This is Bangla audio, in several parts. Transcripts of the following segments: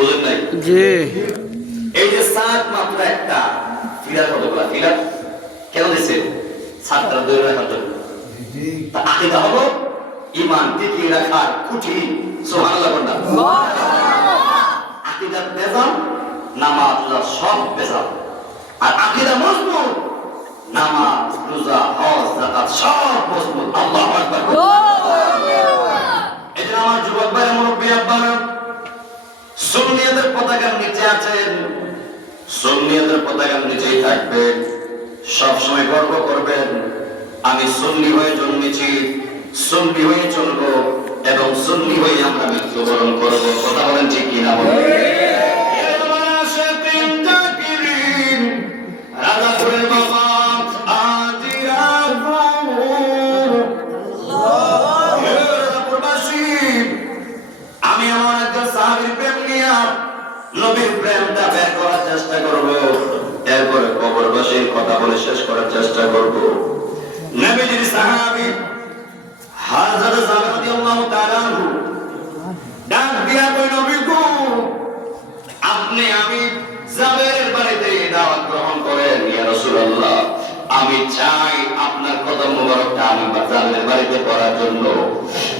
বুঝেন নাই? জি। এই যে সাত মাত্র একটা ফিলার কতগুলা ফিলার কেন দিছে? সাতটা ধরে রাখার জন্য। তা আকীদা হলো ঈমান টিকিয়ে রাখার খুঁটি। সুবহানাল্লাহ বলনা। আকীদা বেজাল, নামাজ সব বেজাল। আর আকীদা মজবুত, নামাজ রোজা হজ যাকাত সব মজবুত। আল্লাহু আকবার। এই যে আমার যুবক ভাই মুরব্বি আব্বারা সুন্নিয়তের পতাকার নিচে আছেন, সুন্নিয়তের পতাকার নিচেই থাকবেন, সবসময় গর্ব করবেন আমি সুন্নি হয়ে জন্মেছি, সুন্নি হয়ে চলবো এবং সুন্নি হয়ে আমরা মৃত্যুবরণ করবো। কথা বলেন ঠিক কিনা বলেন? রাজাপুরের বাবা আমি আমার একজন সাহাবীর প্রেম নিয়ে নবীর প্রেমটা বের করার চেষ্টা করব, এরপরে কবরবাসীর কথা বলে শেষ করার চেষ্টা করব। নবীজির সাহাবী হযরত জাবের রাদিয়াল্লাহু তাআলা ডাক দিয়া কই নবী গো, আপনি আমি জাবেরের বাড়িতে দাওয়াত গ্রহণ করেন। ইয়া রাসূলুল্লাহ, আমি চাই আপনার কদম মোবারকটা আমি জাবেরের বাড়িতে পড়ার জন্য।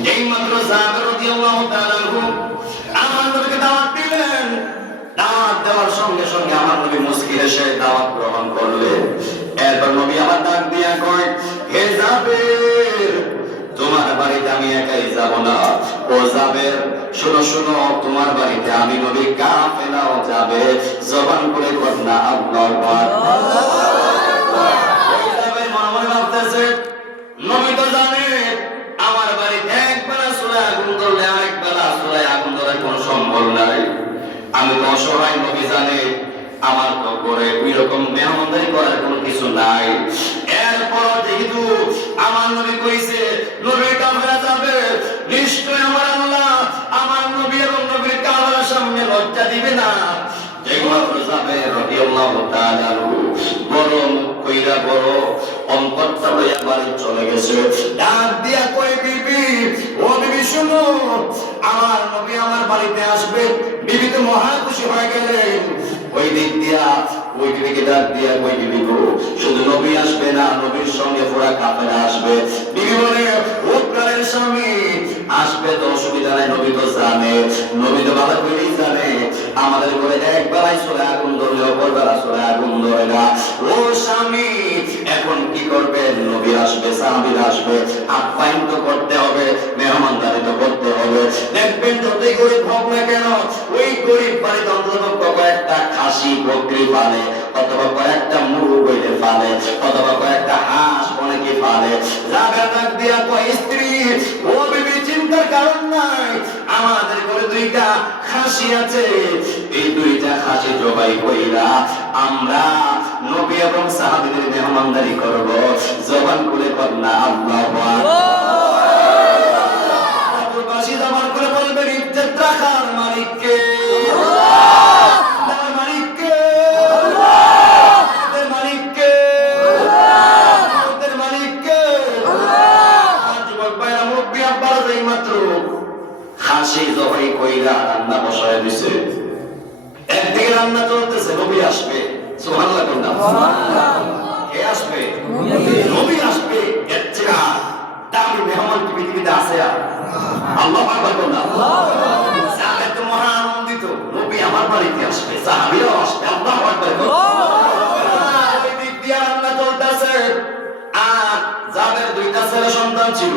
যেই মাত্র জাবের রাদিয়াল্লাহু তাআলা আমার নবীকে দাওয়াত দিলেন, দাওয়াত দেওয়ার সঙ্গে সঙ্গে আমার নবী মুস্কিল এসে দাওয়াত গ্রহণ করলেন। এরপর নবী আমার ডাক দিয়া কয়, হে জাবের, তোমার বাড়িতে আমি একাই যাব না। ও জাবের, শোনো শোনো, তোমার বাড়িতে আমি নবী কাফেলাও যাবে। জবান করে কর না আল্লাহু আকবার। জাবের মনে মনে ভাবতেছে, নবী তো জানে আমার বাড়িতে একবার চুলায় আগুন ধরলে আরেকবার চুলায় আগুন ধরার কোনো সম্ভব নাই। আমি তো অসহায়, নবী জানে আমার তো করে ওই রকম মেহমানদারি করার কোনো কিছু নাই। এরপর যেহেতু আমার নবী কইছে নবী কাফেলা যাবে, নিশ্চয় আমার আল্লাহ আমার নবী এবং নবীর কাফেলার সামনে লজ্জা দিবে না। যেমাত্র যাবে রাদিয়াল্লাহু তাআলা বড় মুখ কইরা বড় অন্তরটা লইয়া বাড়ি চলে গেছে। ডাক দিয়া কই, বিবি, ও বিবি শুনো, আমার নবী আমার বাড়িতে আসবে। বিবি তো মহা খুশি হয়ে গেলেন। ওই দিক দিয়া ওই বিবিকে ডাক দিয়া কই, বিবি গো, শুধু নবী আসবে না, নবীর সঙ্গে পুরা কাফেলা আসবে। বিবি বলে, ও প্রাণের স্বামী, আসবে তো অসুবিধা নাই, নবী তো জানে, নবী তো ভালো করেই জানে আমাদের ঘরে একবেলায় চলে আগুন ধরলে অপরবেলা চলে আগুন ধরে না। ও স্বামী, এখন কি করবেন? নবী আসবে, সাহাবীরা আসবে, আপ্যায়ন তো করতে হবে, মেহমানদারি তো করতে হবে। দেখবেন যতই গরিব হোক না কেন, ওই গরিব বাড়িতে অন্তত কয়েকটা খাসি বকরি পালে, অথবা কয়েকটা মুরগ বইলে পালে, অথবা কয়েকটা হাঁস অনেকে পালে। রাগা ডাক দিয়া কয়, স্ত্রী, ও বিবি, চিন্তার কারণ নাই, আমাদের ঘরে দুইটা খাসি আছে, এই দুইটা খাসি জবাই কইরা আমরা নবী এবং সাহাবীদের মেহমানদারি করব। জবান খুলে কর না আল্লাহু আকবার। বাসী জবান করে বলবেন, ইজ্জত রাখার মালিক কে? আমার মালিক কে? আমাদের মালিক কে? আমাদের মালিক কে? যুবক ভাইরা, মুরব্বি আব্বারা যেই মাত্র খাসি জবাই কইরা রান্না বসায় দিছে, একদিকে রান্না চলতেছে, নবী আসবে। সুবহানাল্লাহ বলনা। কে আসবে? নবী আসবে। এর চেয়ে দামি মেহমান কি পৃথিবীতে আছে? আল্লাহু আকবার বলনা। সাহাবায়ে তো মহা আনন্দিত, নবী আমার বাড়িতে আসবে, সাহাবীরাও আসবে। আল্লাহু আকবার বলনা। ওই দিক দিয়ে রান্না চলতেছে। আর যাদের দুইটা ছেলে সন্তান ছিল,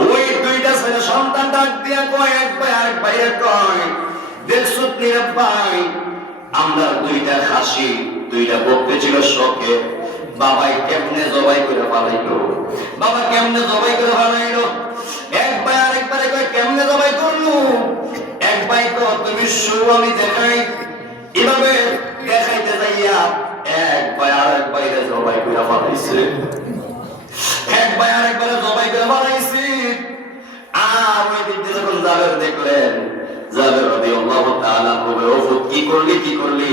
ওই দুইটা ছেলে সন্তান ডাক দিয়া কয়, এক ভাই আরেক ভাইয়ের কয়, দেখছো রে ভাই, আমরা দুইটা খাসি দুইটা বকরি ছিল শখে, বাবাই কেমনে জবাই করে ফেলাইলো, বাবা কেমনে জবাই করে ফেলাইলো। এক ভাই আরেক ভাই কয়, কেমনে জবাই করলো? এক ভাই কয়, তুমি শুরু আমি দেখাই। এভাবে দেখাইতে যাইয়া এক ভাই আরেক ভাইরে জবাই করে ফেলাইছে। এক ভাই আরেক ভাইরে জবাই করে ফেলাইছে। আর ওই দিক দিয়ে যখন জাবের দেখলেন, জাবের রাদিয়াল্লাহু তাআলা বলে, ও কি করলি, কি করলি?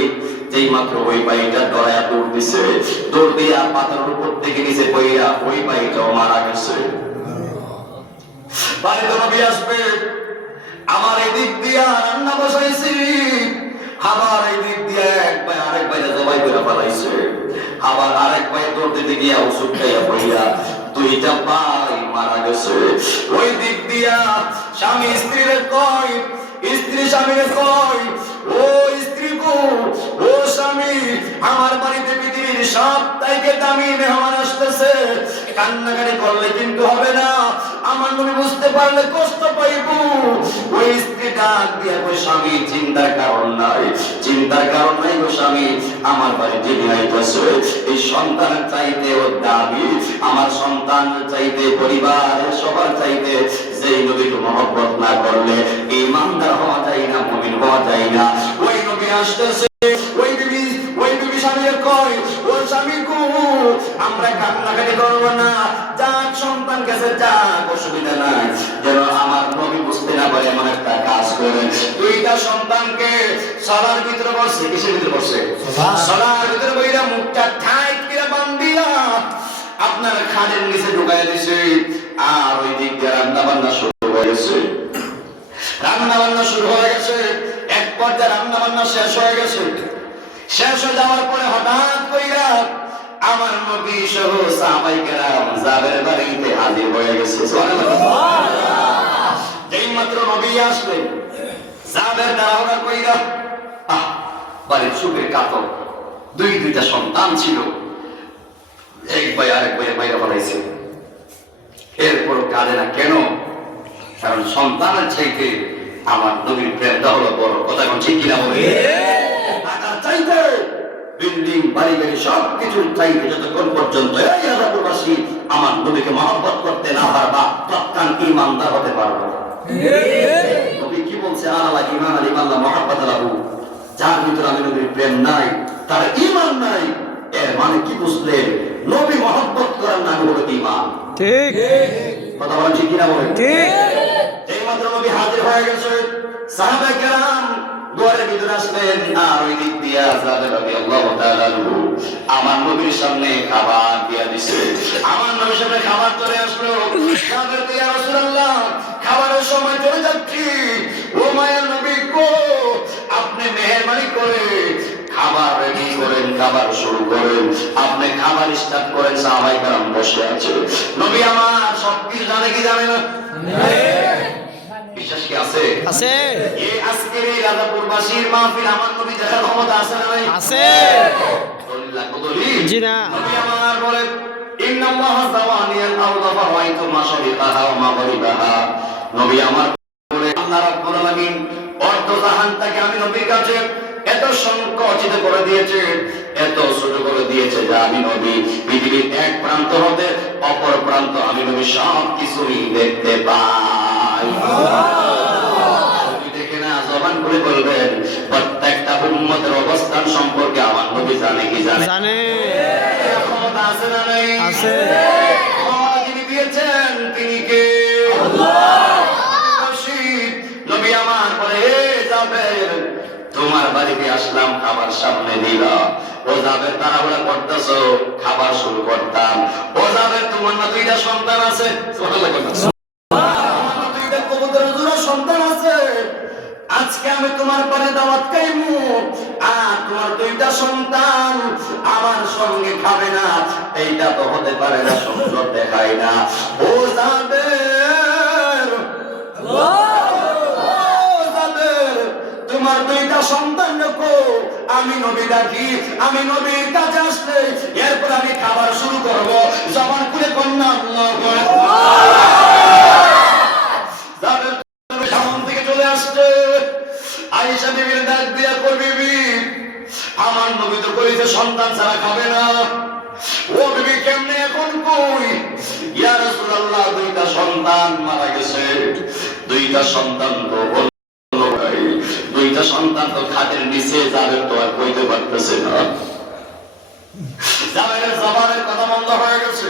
যেই মাত্র ওই ভাইটা দয়া দৌড় দিছে, দৌড় দিয়া পাথরের উপর থেকে নিচে পড়িয়া ওই ভাইটাও মারা গেছে। বাড়িতে নবী আসবে, আমার এদিক দিয়া রান্না বসাইছি, আবার এই দিক দিয়ে এক ভাই আরেক ভাইরে জবাই করে ফেলাইছে, আবার আরেক ভাই দৌড় দিতে গিয়া ওষুধ খাইয়া পড়িয়া দুইটা ভাই মারা গেছে। ওই দিক দিয়া স্বামী স্ত্রীরে কয়, স্ত্রী স্বামীরে কয়, ও স্ত্রী গো, ও স্বামী, আমার বাড়িতে পৃথিবীর সবথেকে দামি মেহমান আসতেছে, কান্নাকাটি করলে কিন্তু হবে না, আমার মনে বুঝতে পারলে কষ্ট পাইব। ওই স্ত্রী ডাক দিয়া কই, স্বামী চিন্তার কারণ নাই, চিন্তার কারণ নাই গো স্বামী, আমার বাড়িতে নিয়ে আইতেছে, এই সন্তানের চাইতে ও দাবি, আমার সন্তান চাইতে পরিবারের সবার চাইতে যেই নবীকে মহব্বত না করলে ঈমানদার হওয়া যায় না, মুমিন হওয়া যায় না। ওই নবী আসতেছে, ওই বিবি স্বামীর কয়, ও স্বামী গো, আমরা কান্নাকাটি করবো না, যাক সন্তান কাছে যাক, অসুবিধা নাই, যেন আমার নবী বুঝতে না পারে এমন একটা কাজ করেন। দুইটা সন্তানকে সবার ভিতরে বসে, কিসের ভিতরে বসে? সবার ভিতরে বইরা মুখটা ঠাইট করে বান্ধিয়া আপনার খাটের নিচে ঢুকাইয়া দিছে। আর ওই দিক দিয়ে রান্না বান্না শুরু হয়ে গেছে, রান্না বান্না শুরু হয়ে গেছে। এক পর্যায়ে রান্না বান্না শেষ হয়ে গেছে। শেষ হয়ে যাওয়ার পরে হঠাৎ কইরা আমার নবী সহ সাহাবায়ে কেরাম জাবের বাড়িতে হাজির হয়ে গেছে। যেই মাত্র নবী আসলেন, জাবের তাড়াহুড়া কইরা বাড়ির সুখের কাতর দুইটা সন্তান ছিল, এক ভাই আরেক ভাইয়ের মাইরা ফেলাইছে। এরপর কাঁদে না কেন? কারণ সন্তানের চাইতে আমার নবীর প্রেমটা হলো বড়। কথা কোন ঠিক কিনা বলে? টাকার চাইতে, বিল্ডিং বাড়ি গাড়ি সবকিছুর চাইতে যতক্ষণ পর্যন্ত এই আজাদবাসী আমার নবীকে মহব্বত করতে না পারবা, তৎক্ষণ ঈমানদার হতে পারবা। নবী কি বলছে? আলা ঈমান আল ইমান লা মুহাব্বাত লাহু, যার ভিতরে আমি নবীর প্রেম নাই, তার ঈমান নাই। এর মানে কি বুঝলেন? নবী মহব্বত করার নাম হলো ঈমান। ঠিক কথা বলেন ঠিক কিনা বলেন? ঠিক। এই মাত্র নবী হাজির হয়ে গেছে, সাহাবায়ে কেরাম দুয়ারের ভিতরে আসলেন। আর ওই দিক দিয়া জাবের রাদিয়াল্লাহু তাআলা আনহু আমার নবীর সামনে খাবার দিয়া দিছে। আমার নবীর সামনে খাবার চলে আসলো। জাবের ইয়া রাসূলুল্লাহ, খাবারের সময় চলে যাচ্ছি, ও মায়ের নবী গো, আপনি মেহেরবানি করে খাবার রেডি করেন, খাবার শুরু করেন, আপনি খাবার স্টার্ট করেন। সাহাবায়ে কেরাম বসে আছে। নবী আমার সবকিছু জানে কি জানে না? বিশ্বাস কি আছে? আছে। এই আজকের এই রাজাপুরবাসীর মাহফিল আমার নবী দেখার ক্ষমতা আছে না নাই? আছে। দলিল লাগবে দলিল? জি না। নবী আমার বলে, ইন্নাল্লাহা যাওয়ানিয়াল আরদা ফারাইতু মাশরিকাহা ওয়া মাগরিবাহা। নবী আমার বলে, আল্লাহ রাব্বুল আলামিন অর্ধ জাহানটাকে আমি নবীর কাছে এত সংকুচিত করে দিয়েছে, এত ছোট করে দিয়েছে যে আমি নবী পৃথিবীর এক প্রান্ত হতে অপর প্রান্ত আমি নবী সব কিছুই দেখতে পাই। দেখে না জবান করে বলবেন, প্রত্যেকটা উম্মতের অবস্থান সম্পর্কে আমার নবী জানে কি জানে? জানে। ক্ষমতা আছে না নাই? আছে। ক্ষমতা যিনি দিয়েছেন তিনি কে? আল্লাহ। নবী আমার বলে, যাবে তোমার বাড়িতে আসলাম, খাবার সামনে দিল, ও যাবে তাড়াহুড়া করতেছো, খাবার শুরু করতাম। ও যাবে তোমার না দুইটা সন্তান আছে, সন্তান আছে, আজকে আমি তোমার পরে দাওয়াত খাইমু, আর তোমার দুইটা সন্তান আমার সঙ্গে খাবে না, এইটা তো হতে পারে না, সুন্দর দেখায় না। ও যাবে তোমার দুইটা সন্তান রাখো, আমি নবী ডাকি, আমি নবীর কাছে আসলে এরপর আমি খাবার শুরু করবো। জবান খুলে কন্যা সামন থেকে চলে আসছে। আয়েশা বিবির ডাক দিয়া কই, বিবি আমার নবী তো কইছে সন্তান ছাড়া খাবে না, ও বিবি কেমনে এখন কই? ইয়া রাসূলুল্লাহ, দুইটা সন্তান মারা গেছে, দুইটা সন্তান তো দুইটা সন্তান তো খাটের নিচে যাবে, তো আর কইতে পারতেছে না, যাবে জবানের কথা বন্ধ হয়ে গেছে।